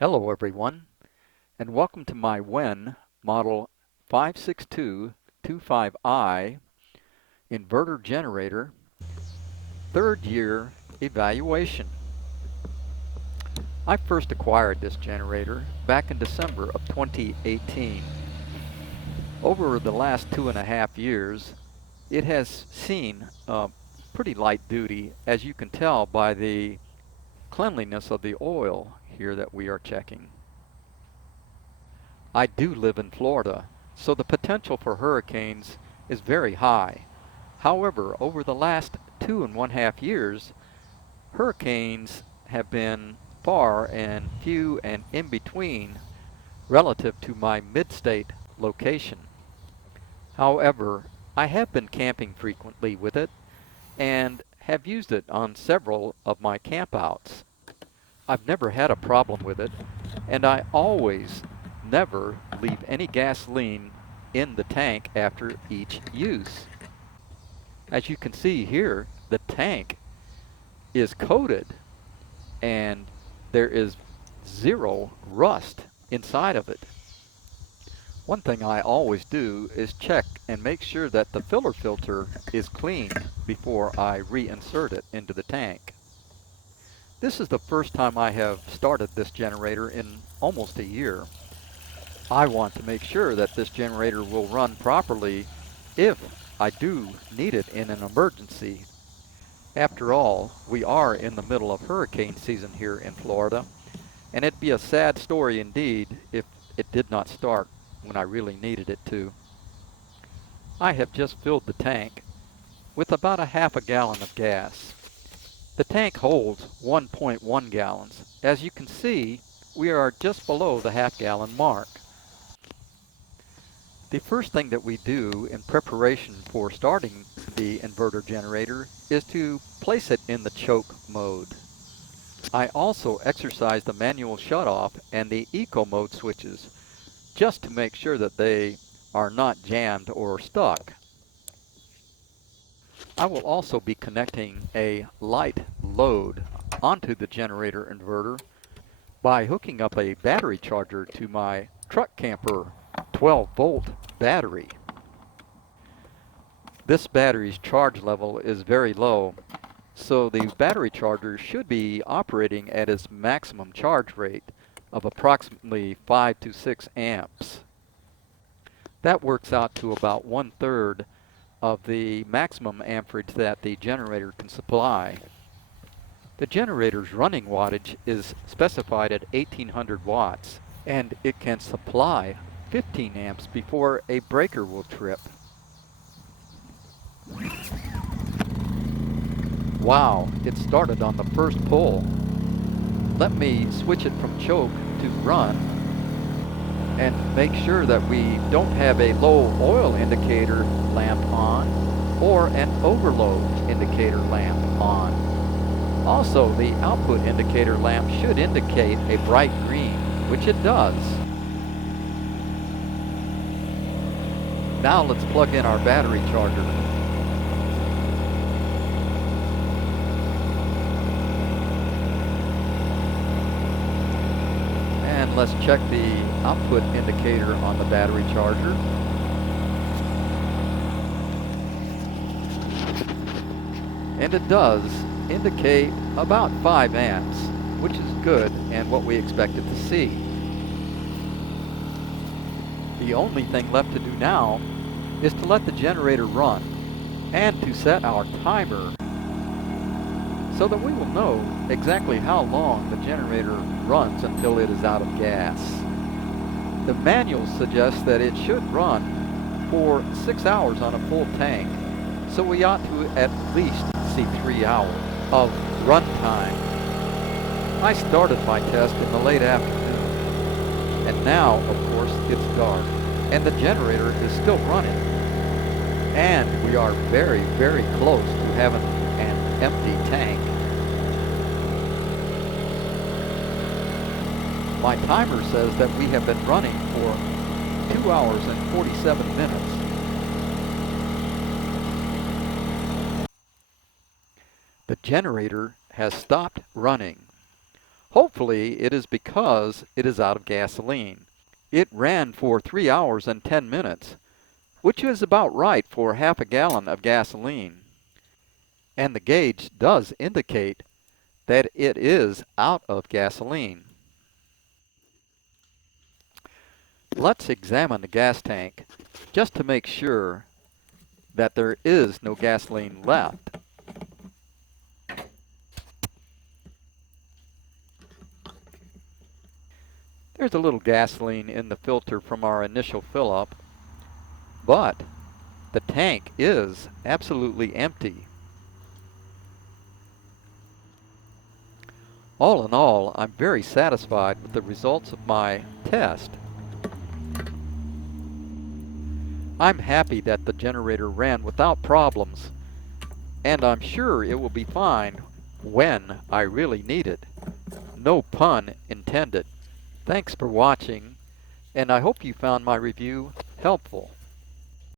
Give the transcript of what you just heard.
Hello everyone, and welcome to my WEN Model 56225i inverter generator third year evaluation. I first acquired this generator back in December of 2018. Over the last 2.5 years, it has seen pretty light duty, as you can tell by the cleanliness of the oil here that we are checking. I do live in Florida, so the potential for hurricanes is very high. However, over the last 2.5 years, hurricanes have been far and few and in between relative to my mid-state location. However, I have been camping frequently with it and have used it on several of my campouts. I've never had a problem with it, and I always never leave any gasoline in the tank after each use. As you can see here, the tank is coated and there is zero rust inside of it. One thing I always do is check and make sure that the filler filter is clean before I reinsert it into the tank. This is the first time I have started this generator in almost a year. I want to make sure that this generator will run properly if I do need it in an emergency. After all, we are in the middle of hurricane season here in Florida, and it'd be a sad story indeed if it did not start when I really needed it to. I have just filled the tank with about a half a gallon of gas. The tank holds 1.1 gallons. As you can see, we are just below the half-gallon mark. The first thing that we do in preparation for starting the inverter generator is to place it in the choke mode. I also exercise the manual shutoff and the eco mode switches just to make sure that they are not jammed or stuck. I will also be connecting a light load onto the generator inverter by hooking up a battery charger to my truck camper 12-volt battery. This battery's charge level is very low, so the battery charger should be operating at its maximum charge rate of approximately 5 to 6 amps. That works out to about 1/3 of the maximum amperage that the generator can supply. The generator's running wattage is specified at 1800 watts, and it can supply 15 amps before a breaker will trip. Wow, it started on the first pull. Let me switch it from choke to run and make sure that we don't have a low oil indicator lamp on or an overload indicator lamp on. Also, the output indicator lamp should indicate a bright green, which it does. Now let's plug in our battery charger. And let's check the output indicator on the battery charger. And it does indicate about 5 amps, which is good and what we expected to see. The only thing left to do now is to let the generator run and to set our timer so that we will know exactly how long the generator runs until it is out of gas. The manual suggests that it should run for 6 hours on a full tank, so we ought to at least see 3 hours of run time. I started my test in the late afternoon, and now, of course, it's dark, and the generator is still running, and we are very, very close to having an empty tank. My timer says that we have been running for 2 hours and 47 minutes. The generator has stopped running. Hopefully it is because it is out of gasoline. It ran for 3 hours and 10 minutes, which is about right for half a gallon of gasoline. And the gauge does indicate that it is out of gasoline. Let's examine the gas tank just to make sure that there is no gasoline left. There's a little gasoline in the filter from our initial fill up, but the tank is absolutely empty. All in all, I'm very satisfied with the results of my test. I'm happy that the generator ran without problems, and I'm sure it will be fine when I really need it. No pun intended. Thanks for watching, and I hope you found my review helpful.